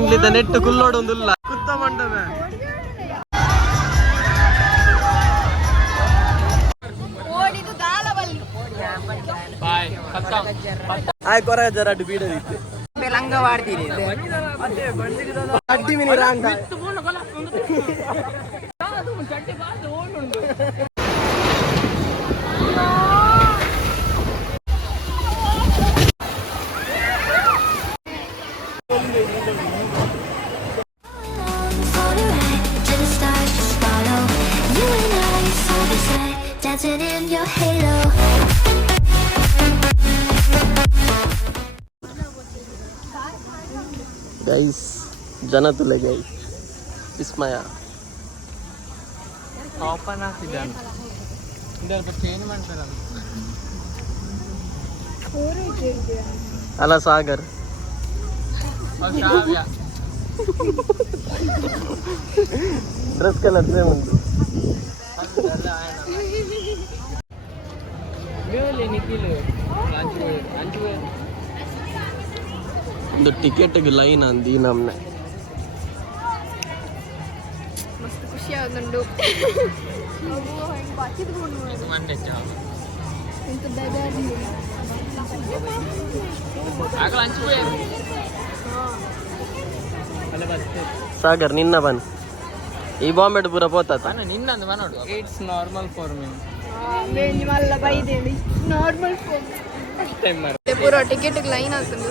ನೆಟ್ಟು ಕುಲ್ಲೋಡೊಂದಿಲ್ಲ ಕುತ್ತ ಮಂಡಮೆ ಆಯ್ ಕೊರ ಜರಾಡು ಬೀಡದಿತ್ತು ಲಂಗ ಮಾಡ್ತೀರಿ ಅಡ್ಡಿ ಮಿನಿ ರಾಂಡ dancing in your halo. Guys ಜನತುಲೆ ಗೈಸ್ ವಿಸ್ಮಯ ಓಪನ್ ಆಗ್ತಿದ್ದಾನೆ ಇದಲ್ಪ ಚೇಂಜ್ ಮಾಡ್ತಾರಲ್ಲ ಅಲ್ಲ ಸಾಗರ್ ಡ್ರೆಸ್ ಕಲರ್ ಸೇಮ್ ಉಂಟು ಒಂದು ಟಿಕೆಟ್ಗೆ ಲೈನ್ ಅಂದಿ ನಮ್ನೆ ಮಸ್ತ್ ಖುಷಿ ಆಗುಂಡು ಸಾಗರ್ ನಿನ್ನ ಬನ್ ಈ ಬಾಂಬೆಡ್ ಪೂರ ಪೋತ ನಿನ್ನಂದು ಮನೋಡು ಇಟ್ಸ್ ನಾರ್ಮಲ್ ಫಾರ್ ಮೀ ಮಲ್ಲ ಬೈದೇಳಿ ನಾರ್ಮಲ್ ಪೂರ ಟಿಕೆಟ್ ಲೈನ್ ಆಗ್ತದೆ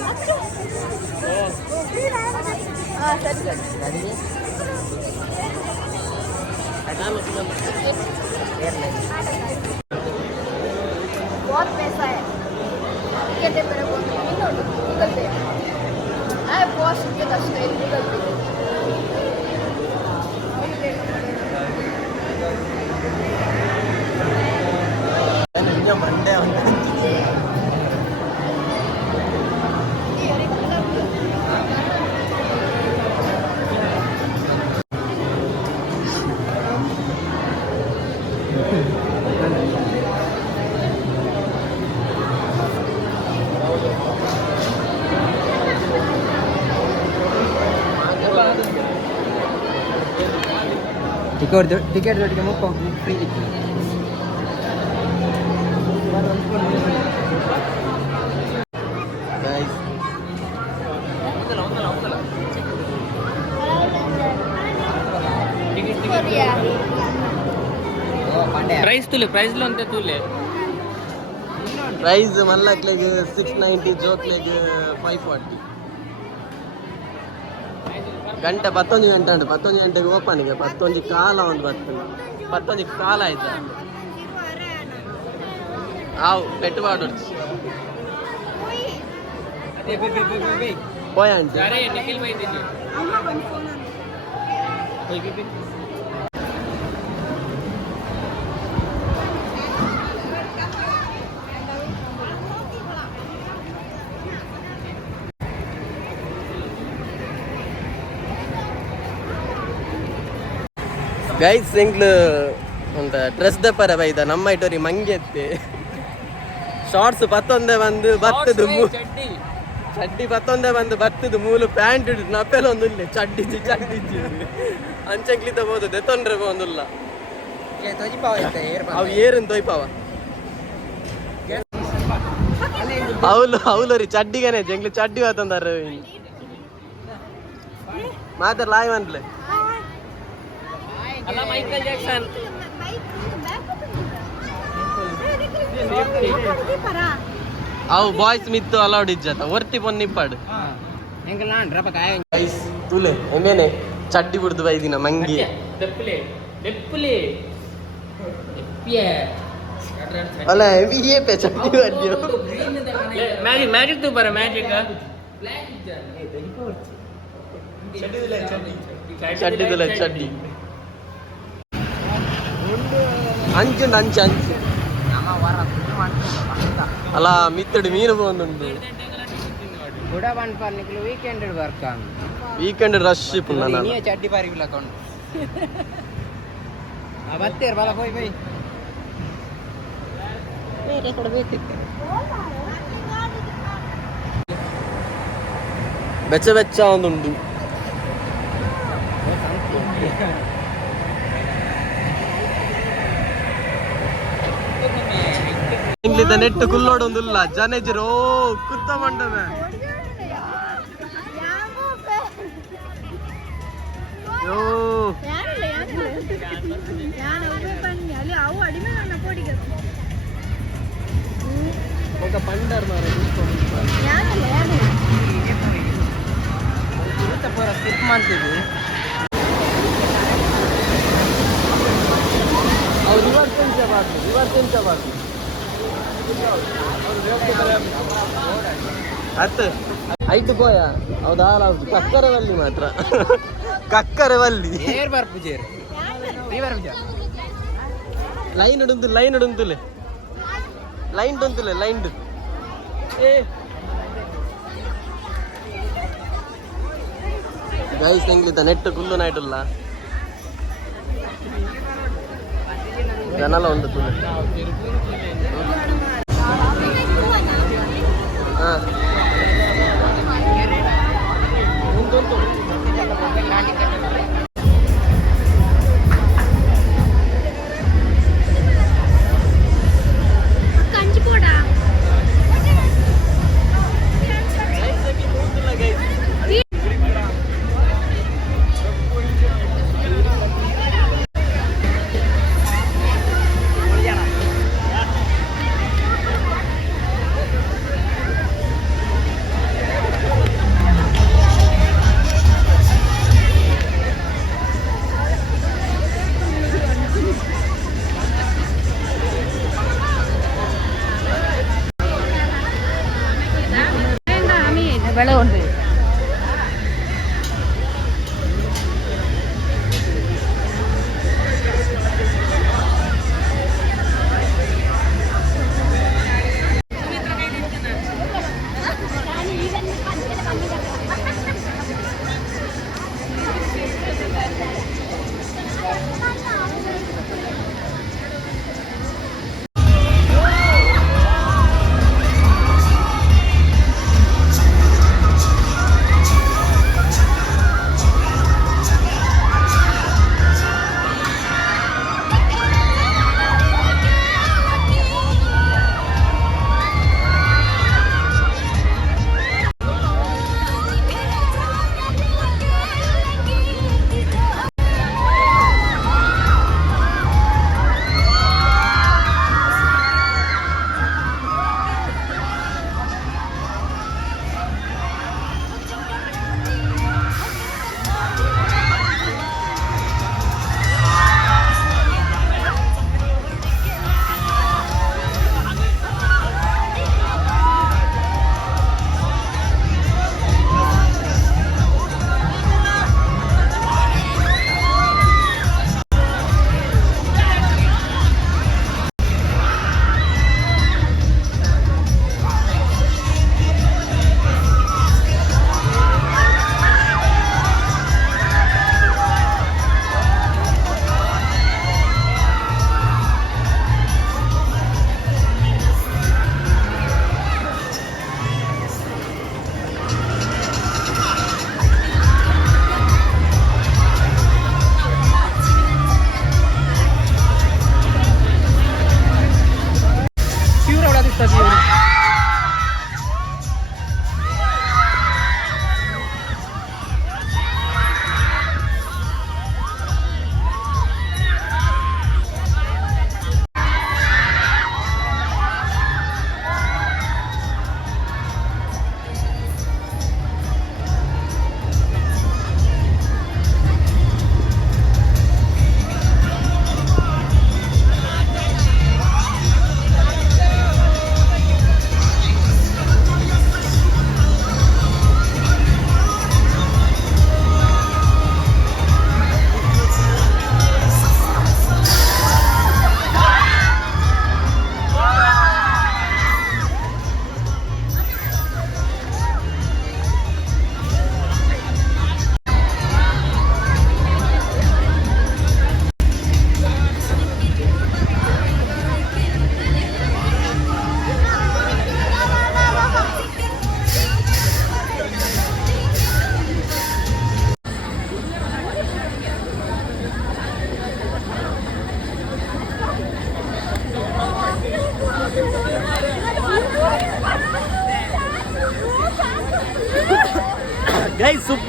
ಸರಿ ಸರಿ बहुत पैसा है टिकट है मेरे को गूगल पे है बहुत सुनते दस गूगल पे ಮಂಡೆ ಟಿಕೆಟ್ ರೇಟ್ಗೆ ಮುಖ ಫ್ರೀ ಇತ್ತು ಪ್ರೈಸ್ ತುಲೆ ಪ್ರೈಸ್ಲು ಅಂತ ತುಲೆ ಪ್ರೈಸ್ ಮಲ್ಲಕ್ಲೆಗ್ 690 ಜೋಕ್ಲೆಗ್ 540 ಗಂಟೆ 11 ಗಂಟೆ ಉಂಟು 11 ಗಂಟೆಗೆ ಓಪನ್ಗೆ 11 ಕಾಲ ಒಂದು ಬರ್ತದೆ 11 ಕಾಲ ಆಯ್ತಾ ಆವು ಪೆಟ್ಟು ಬಾಡು ಪೋಯಂಟ್ ಗೈಸ್ ಎಂಗ್ಲು ಅಂತ ಡ್ರೆಸ್ ದಪ್ಪರ ಬೈದ ನಮ್ಮ ಇಟ್ಟೋರಿ ಮಂಗೆತ್ತೆ ಶಾರ್ಟ್ಸ್ 11 ಬಂದು ಬತ್ತದು ಚಡ್ಡಿ 11 ಬಂದು ಬತ್ತದು ಮೂಲು ಪ್ಯಾಂಟ್ ಹಿಡಿದು ನಪ್ಪೆಲ್ಲ ಒಂದಿಲ್ಲ ಚಡ್ಡಿಚ್ಚಿ ಅಂಚೆಂಗ್ಲಿತ ಬೋದು ದೆತ್ತೊಂಡ್ರೆ ಒಂದಿಲ್ಲ ಅವು ಏರನ್ ತೊಯ್ಪಾವ ಅವಳು ರೀ ಚಡ್ಡಿಗನೆ ಜಂಗ್ಲಿ ಚಡ್ಡಿ ಹೋತಂದಾರ ಮಾತಾಡ ಲಾಯ್ ಮನ್ಲೆ ಅಲ್ಲ ಮೈಕಲ್ ಜಾಕ್ಸನ್ ಅವು ಬಾಯ್ಸ್ ಮಿತ್ತು ಅಲೌಡ್ ಇಜ್ಜತ ಒರ್ತಿ ಪೊನ್ನಿಪ್ಪಾಡು ಗೈಸ್ ತುಲೆ ಎಮ್ಮೇನೆ ಚಡ್ಡಿ ಬಿಡ್ದು ಬೈದಿನ ಮಂಗಿ ಅಲ್ಲ ये पे चड्डी बनियो मैजिक तो पर मैजिक ಚಡ್ಡಿ ಅಂಚು ಅಲ್ಲ ಮಿತ್ತಡಿ ಮೀನು ಬಂದುಂಡು ವೀಕೆಂಡ್ ರಶ್ ಚಡ್ಡಿ ಪಾರಿಗಿಲ್ಲ ಕೊಂಡು ಬತ್ತೇರ್ ಬಲ ಹೋಯ್ ಬೈ ಬೇರೆ ಕೊಡಬೇಕಿತ್ತು ಬೆಚ್ಚ ಒಂದುಂಡು ಇಂಗ್ಲಿದ ನೆಟ್ಟು ಕುಲ್ಲೋಡೊಂದುಲ್ಲ ಜನೆಜಿರೋ ಕುತ್ತ ಮಂಡವೆ ಯೋ ఒక పండర్ మారే ಸ್ಕಿಪ್ ಮಾಡ್ತೀವಿ ಅವ್ರು ರಿವರ್ಸ್ ಎಂಚಬಾರ್ದು ಅತ್ತು ಐಟು ಗೋಯ ಹೌದು ಹಾಳಾಗುದು ಕಕ್ಕರವಲ್ಲಿ ಮಾತ್ರ ಕಕ್ಕರವಲ್ಲಿ ಲೈನ್ ಉಡುಂತು ಲೈನ್ ಗೈಸ್ ಎಂಗ್ಲಿದ್ದ ನೆಟ್ಟು ಕುಲ್ಲು ನಾಯ್ಟುಲ್ಲ ಜನಲ ಉಂಟು ತುಳು ಹಾಂ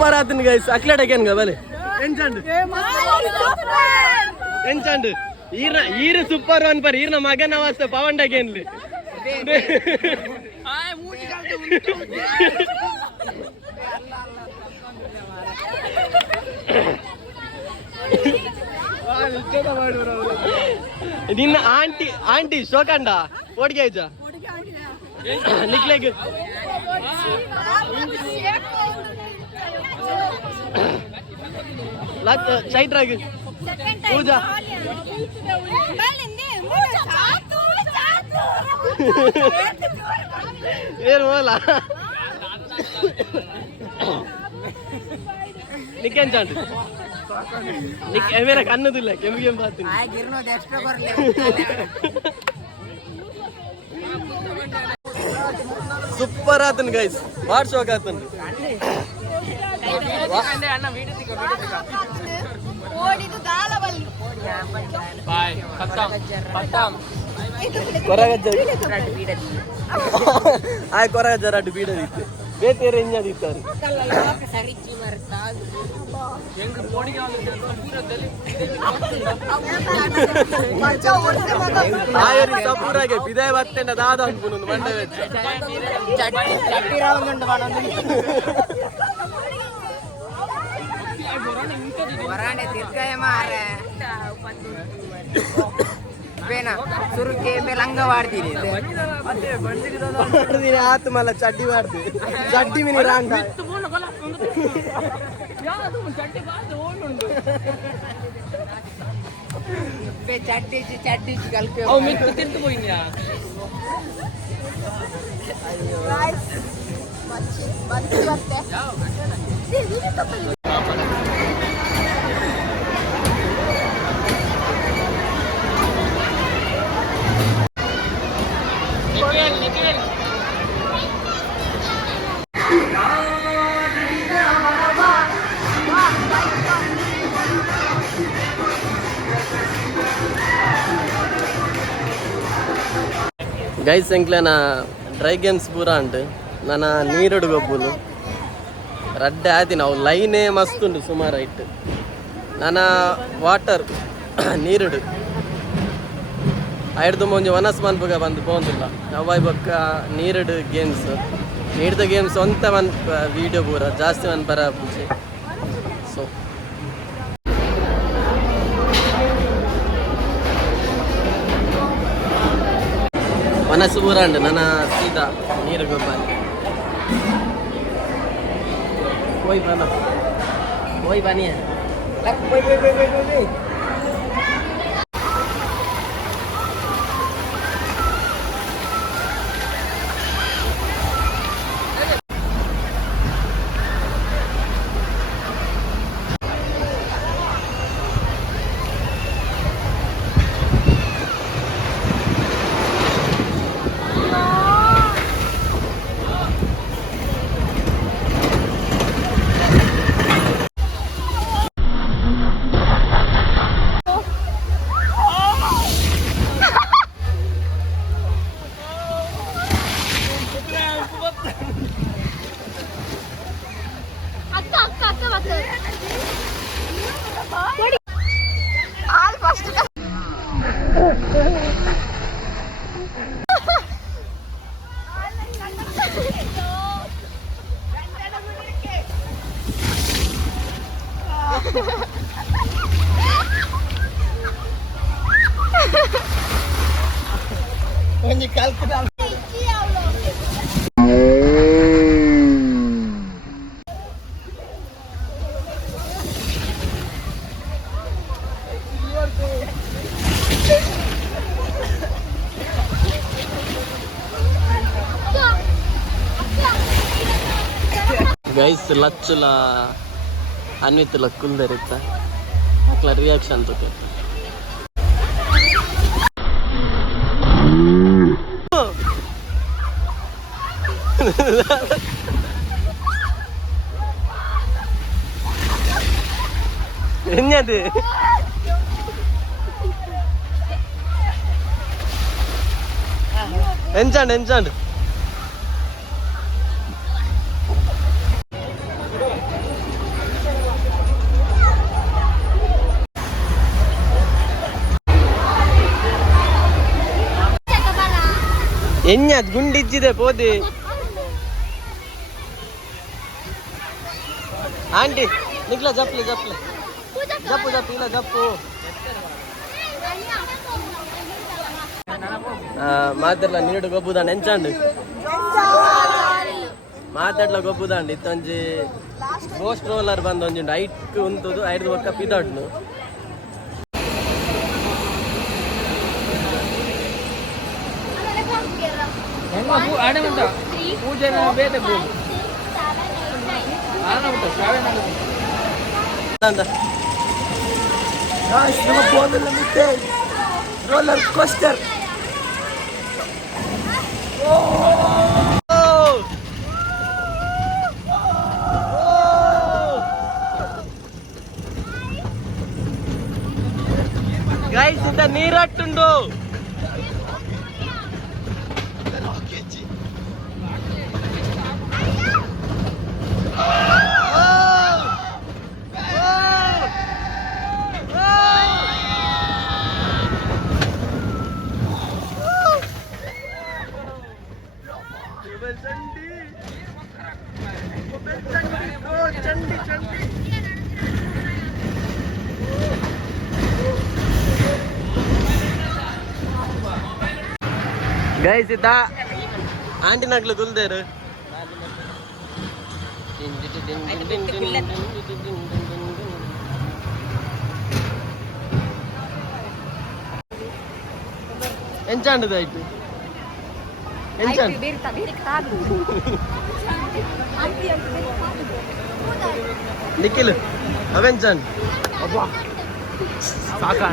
ಸೂಪರ್ ಆತನ್ ಗೈಸ್ ಅಕ್ಲೆಟಕೇನ್ ಬಲೆ ಎಂಚಂಡು ಎಂಚಂಡು ಈರ ಸೂಪರ್ ಒನ್ ಪರ್ ಈರ್ನ ಮಗನ ವಾಸ್ತ ಪವಂಡಕೇನ್ಲಿ ನಿನ್ನ ಆಂಟಿ ಶೋಕಂಡ ಓಡಿಗೆ ಆಯ್ತಾ ನಿಕ್ಲೆಗ್ ಚೈತ್ರಾಗ್ ಪೂಜಾ ಏನು ಹೋಲ ನಿಕ್ಕೆಂಚಾಂಡು ಬೇರೆ ಕನ್ನದಿಲ್ಲ ಕೆಂಪು ಕೆಂಪು ಆಗ್ತೀನಿ ಸೂಪರ್ ಆತನ್ ಗೈಸ್ ವಾಟ್ಸೋಕ್ ಆತನ್ ಕೊರಗಜ್ಜ ರಡ್ಡು ಬೀಡದಿತ್ತು ಬೇತೇರೆ ಇಂಜದಿತ್ತಾರೆ ಆಯರಿ ಸಪೂರಾಗೆ ಬಿದಾಯ ಬತ್ತೆಂಡ ದಾದ ಅನ್ಕೊಂಡು ಮಂಡ ಸುರುಕೆ ಮೇಲೆ ಅಂಗ ವಾಡ್ತೀನಿ ಆತು ಮಲ್ಲ ಚಡ್ಡಿ ಮಾಡ್ತೀವಿ ಚಡ್ಡಿ ಮಿನಿ ರಾಂಗ ಚಡ್ಡಿ ಕಲ್ಪೆ ತಿಂತು ಹೋಯ್ಯಾ ಗೈಸ್ ಎಂಕ್ಲೆನ ಡ್ರೈ ಗೇಮ್ಸ್ ಪೂರ ಉಂಟು ನನ್ನ ನೀರುಡು ಗೊಬ್ಬುಲು ರಡ್ಡೆ ಆಯ್ತೀನಿ ಅವು ಲೈನೇ ಮಸ್ತ್ ಉಂಟು ಸುಮಾರು ಇಟ್ಟು ನನ್ನ ವಾಟರ್ ನೀರುಡು ಐಡ್ದು ಮುಂಜೆ ವನಸ್ ಮನ್ಪುಗ ಬಂದು ಪೋಂದಿಲ್ಲ ಅವಾಯ್ ಬೊಕ್ಕ ನೀರುಡು ಗೇಮ್ಸ್ ನೀಡ್ದ ಗೇಮ್ಸ್ ಒಂತ ಒಂದು ವೀಡಿಯೋ ಪೂರ ಜಾಸ್ತಿ ಒಂದು ಬರ ಪೂಜೆ ಸೊ ಮನಸ್ಸು ಪೂರ ಉಂಟು ನನ್ನ ಸೀದಾ ನೀರು ಗೊಬ್ಬ ಹೋಯ್ ಬನ ಹೋಯ್ ಬನ್ನಿ ಗೈಸ್ ಲಚ್ಚುಲ ಅನ್ವಿತುಲ ಕುಲ್ದರಿತ್ತ ಅಕ್ಲ ರಿಯಾಕ್ಷನ್ ತೋಕೆ ಎನ್ನದು ಎಣ್ಣೆ ಗುಂಡಿಜ್ಜಿದೆ ಪೋದೆ ಆಂಟಿ ನಿಕ್ಲ ಜಪ್ಲೆ ಜಪ್ಲೆ ಜಪ್ಪು ಜಪ್ಪು ಇಲ್ಲ ಜಪ್ಪು ಮಾತಾಡ್ಲ ನೀಡು ಗೊಬ್ಬುದಾಂಡ್ ಎಂಚಾಂಡು ಮಾತಾಡ್ಲ ಗೊಬ್ಬುದಾಂಡ್ ಇತ್ತೊಂಜಿ ಗೋಸ್ಟ್ ರೋಲರ್ ಬಂದು ಒಂಜುಂಡು ಐಟ್ ಉಂತುದು ಐದು ಒಕ್ಕ ಪಿದಾಡ್ನು ಪೂಜೆ ಬೇರೆ ರೋಲರ್ ಕೋಸ್ಟರ್ ಗೈಸ್ ಇಂದ ನೀರಟ್ಟುಂಡು ಗೈಸ್ ಇದ್ದ ಆಂಟಿ ನಗ್ಲು ಗುಲ್ದೇರು ಎಂಚಾಂಡದು ಆಯ್ತು ಎಂಚಾಂಡ್ ನಿಖಿಲ್ ಅವೆಂಚಾಂಡ್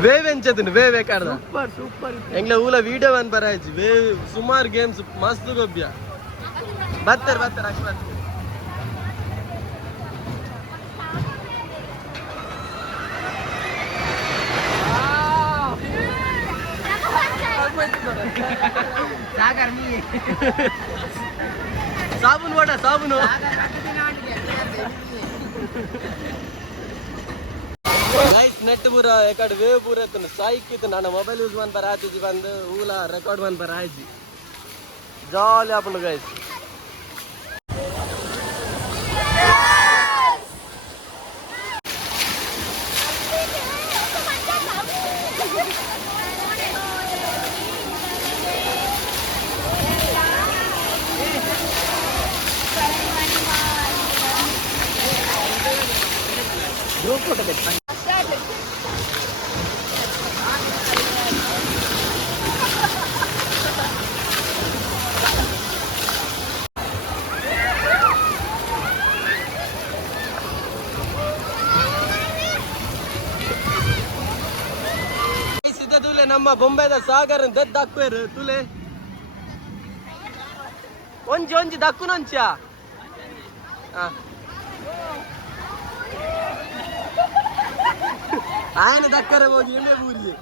వేవ్ ఎంచదు వేవ్ ఎక్కడ సూపర్ సూపర్ ఎంగ్ల ఊల వీడియో వన్ పరాయిచి వేవ్ సుమార్ గేమ్స్ మస్తు గొబ్బియా బత్తర్ బత్తర్ అక్బర్ సాగర్ మీ సాబున్ వాడా సాబును ಗೈಸ್ ನೆಟ್ ಪೂರ ಎಕಡೆ ವೇವ್ ಪೂರ ಎತ್ತನು ಸಾಯ್ಕಿತ್ತು ನನ್ನ ಮೊಬೈಲ್ ಯೂಸ್ ಮನ್ ಬರ ಆತಿಜಿ ಬಂದು ಊಲ ರೆಕಾರ್ಡ್ ಮನ್ ಬರ ಆಯ್ಜಿ ಜಾಲಿ ಆಪುಂಡು ಗೈಸ್ ಗ್ರೂಪ್ ಫೋಟೋ ಬೇಕು ನಮ್ಮ ಬೊಂಬೆದ ಸಾಗರ ದದ್ದು ಹಾಕ್ವೇರು ತುಲೆ ಒಂಜಿ ಒಂಜಿ ದಕ್ಕುನಂಚ ఆయన దక్కర పోయి ఉండే ఊరి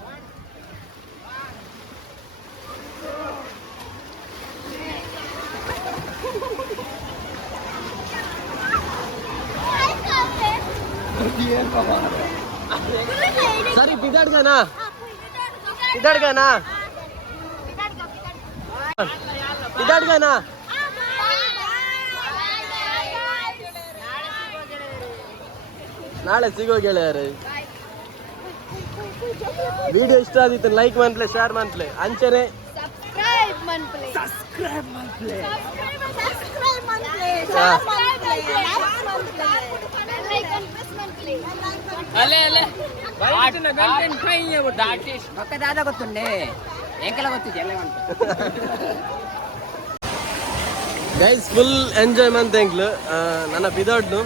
సరే పిదాడుగానా పిదాడుగానా పిదాడుగానా ನಾಳೆ ಸಿಗೋ ಗೆಳೆಯರು ವಿಡಿಯೋ ಇಷ್ಟ ಆದಿತ್ತು ಲೈಕ್ ಮಾಡ್ಲೆ ಶೇರ್ ಮಾಡ್ಲೆ ಅಂಚನೆ ಸಬ್ಸ್ಕ್ರೈಬ್ ಮಾಡ್ಲೆ ಪಕ್ಕದಾದ ಗೊತ್ತುಂಡೆ ಎಂಕೆಲ್ಲ ಗೊತ್ತಿದೆ ಎಲ್ಲ ಗೈಸ್ ಫುಲ್ ಎಂಜಾಯ್ಮೆಂಟ್ ಎಂಕ್ಲು ನನ್ನ ಪಿದೋಡ್ನು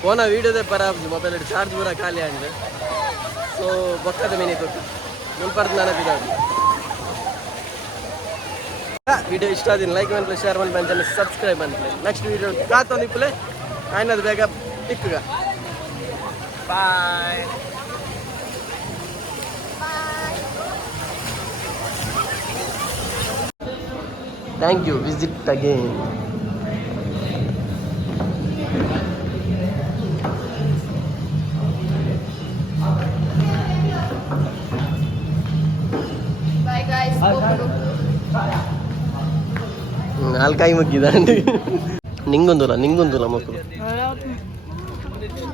ಫೋನ ವೀಡಿಯೋದೇ ಪರ ಮೊಬೈಲ್ ಚಾರ್ಜ್ ಪೂರ ಖಾಲಿ ಆಂಡ್ ಸೊ ಬೊಕ್ಕದ ಮಿನಿ ಕೊಟ್ಟು ಮುನ್ಪರ್ದು ನನ್ನ ಪಿದೋಡ್ ವಿಡಿಯೋ ಇಷ್ಟ ಆದಿನ ಲೈಕ್ ಮಾಡ್ಲೆ ಶೇರ್ ಮಾಡಿ ಚಾನಲ್ ಸಬ್ಸ್ಕ್ರೈಬ್ ಮಾಡ್ಲೆ ನೆಕ್ಸ್ಟ್ ವಿಡಿಯೋ ಕಾತೊಂದಿಪ್ಪಲೆ ಆಯ್ನದು ಬೇಗ ಟಿಕ್ಕುಗ bye thank you visit again Bye guys. ನಾಲ್ಕು ಕೈ ಮುಗ್ಗಿದ ನಿಂಗೊಂದುಲ ಮಕ್ಕಳು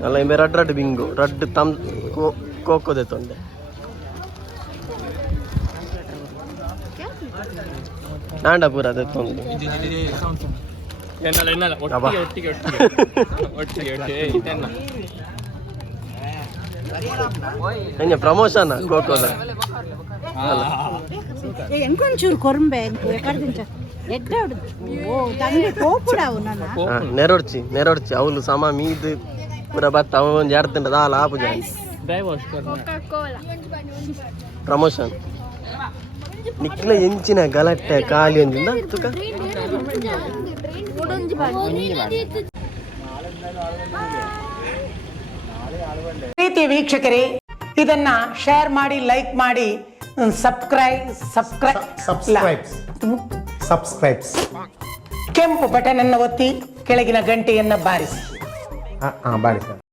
ಅಲ್ಲ ಇಂಬೆ ರಡ್ ಬಿಂಗು ರಡ್ ತಮ್ ಕೋಕೋದೆ ತೊಂಡೆ ನಾಂಡ ಪೂರ ಅದೇ ತೊಂದು ಪ್ರಮೋಷನ್ ಕೋಕೋದ ఎంకొంచూరు కొరంబే ఎక్కడించ ఎడ్డ ఓ తండ్రి పోపుడావు నన్న ನೆರೊಡ್ಚಿ ಅವಳು ಸಮ ಮೀದು ಪೂರ ಬತ್ತ ಅವ ಒಂದು ಎರಡು ತಿಂಡ ದಾಲ ಆಪು ಜಾಯಿ ಪ್ರಮೋಷನ್ ನಿಕ್ಲ ಎಂಚಿನ ಗಲಾಟೆ ಖಾಲಿ ಒಂದಿಂದ ತುಕ ಪ್ರೀತಿ ವೀಕ್ಷಕರೇ ಇದನ್ನ ಶೇರ್ ಮಾಡಿ ಲೈಕ್ ಮಾಡಿ ಸಬ್ಸ್ಕ್ರೈಬ್ ಕೆಂಪು ಬಟನ್ ಅನ್ನು ಒತ್ತಿ ಕೆಳಗಿನ ಗಂಟೆಯನ್ನು ಬಾರಿಸಿ